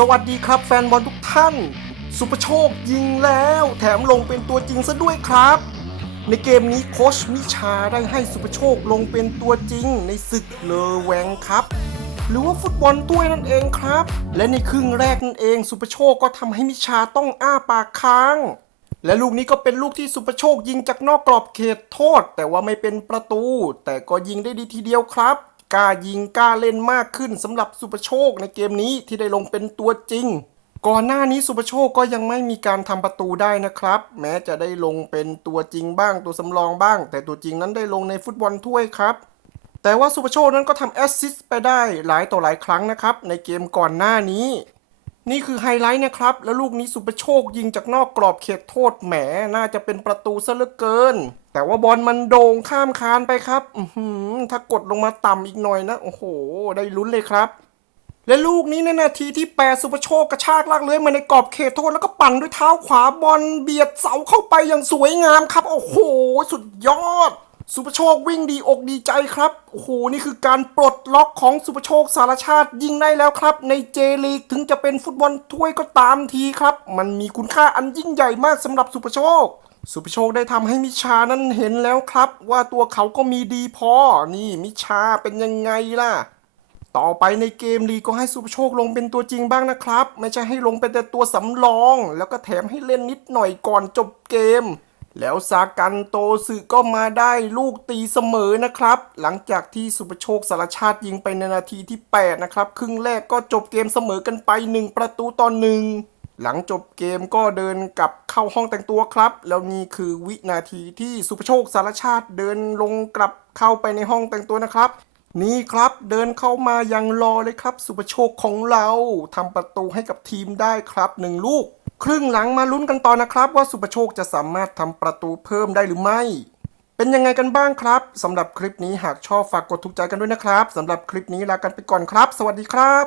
สวัสดีครับแฟนบอลทุกท่าน สุประโชคยิงแล้ว แถมลงเป็นตัวจริงซะด้วยครับ ในเกมนี้โคชมิชาได้ให้สุประโชคลงเป็นตัวจริงในศึกเลอแวงครับ หรือว่าฟุตบอลถ้วยนั่นเองครับ และในครึ่งแรกนั่นเอง สุประโชคก็ทำให้มิชาต้องอ้าปากค้าง และลูกนี้ก็เป็นลูกที่สุประโชคยิงจากนอกกรอบเขตโทษ แต่ว่าไม่เป็นประตู แต่ก็ยิงได้ดีทีเดียวครับ กล้ายิงกล้าเล่นมากขึ้นสำหรับสุประโชคในเกมนี้ที่ได้ลงเป็นตัวจริง ก่อนหน้านี้สุประโชคก็ยังไม่มีการทำประตูได้นะครับ แม้จะได้ลงเป็นตัวจริงบ้างตัวสำรองบ้าง แต่ตัวจริงนั้นได้ลงในฟุตบอลถ้วยครับ แต่ว่าสุประโชคนั้นก็ทำแอสซิสต์ไปได้หลายต่อหลายครั้งนะครับในเกมก่อนหน้านี้ นี่คือไฮไลท์นะครับ แล้วลูกนี้สุประโชคยิงจากนอกกรอบเขตโทษแหม น่าจะเป็นประตูซะเหลือเกิน แต่ว่าบอลมันโด่งข้ามคานไปครับถ้ากดลงมาต่ำอีกหน่อยนะ โอ้โห ได้ลุ้นเลยครับ และลูกนี้ในนาทีที่8สุประโชคกระชากลากเลื้อยมาในกรอบเขตโทษแล้วก็ปั่นด้วยเท้าขวาบอลเบียดเสาเข้าไปอย่างสวยงามครับ โอ้โห สุดยอด สุประโชควิ่งดีอกดีใจครับ โอ้โห นี่คือการปลดล็อกของสุประโชคสารชาติยิงได้แล้วครับ ในเจลีกถึงจะเป็นฟุตบอลถ้วยก็ตามทีครับ มันมีคุณค่าอันยิ่งใหญ่มากสำหรับสุประโชค สุประโชคได้ทำให้มิชานั้นเห็นแล้วครับ ว่าตัวเขาก็มีดีพอ นี่มิชาเป็นยังไงล่ะ ต่อไปในเกมลีกก็ให้สุภโชคลงเป็นตัวจริงบ้างนะครับ ไม่ใช่ให้ลงเป็นแต่ตัวสำรอง แล้วก็แถมให้เล่นนิดหน่อยก่อนจบเกม แล้วซากันโตสึก็มาได้ลูกตีเสมอนะครับ หลังจากที่สุภโชคสารชาติยิงไปในนาทีที่ 8 นะครับ ครึ่งแรกก็จบเกมเสมอกันไป 1 ประตูต่อหนึ่งหลังจบเกมก็เดินกลับเข้าห้องแต่งตัวครับ แล้วนี่คือวินาทีที่สุภโชคสารชาติเดินลงกลับเข้าไปในห้องแต่งตัวนะครับ นี่ครับเดินเข้ามายังรอเลยครับ สุภโชคของเราทำประตูให้กับทีมได้ครับหนึ่งลูก ครึ่งหลังมาลุ้นกันต่อนะครับว่าสุภโชคจะสามารถทำประตูเพิ่มได้หรือไม่ เป็นยังไงกันบ้างครับสำหรับคลิปนี้หากชอบฝากกดถูกใจกันด้วยนะครับสำหรับคลิปนี้ลากันไปก่อนครับ สวัสดีครับ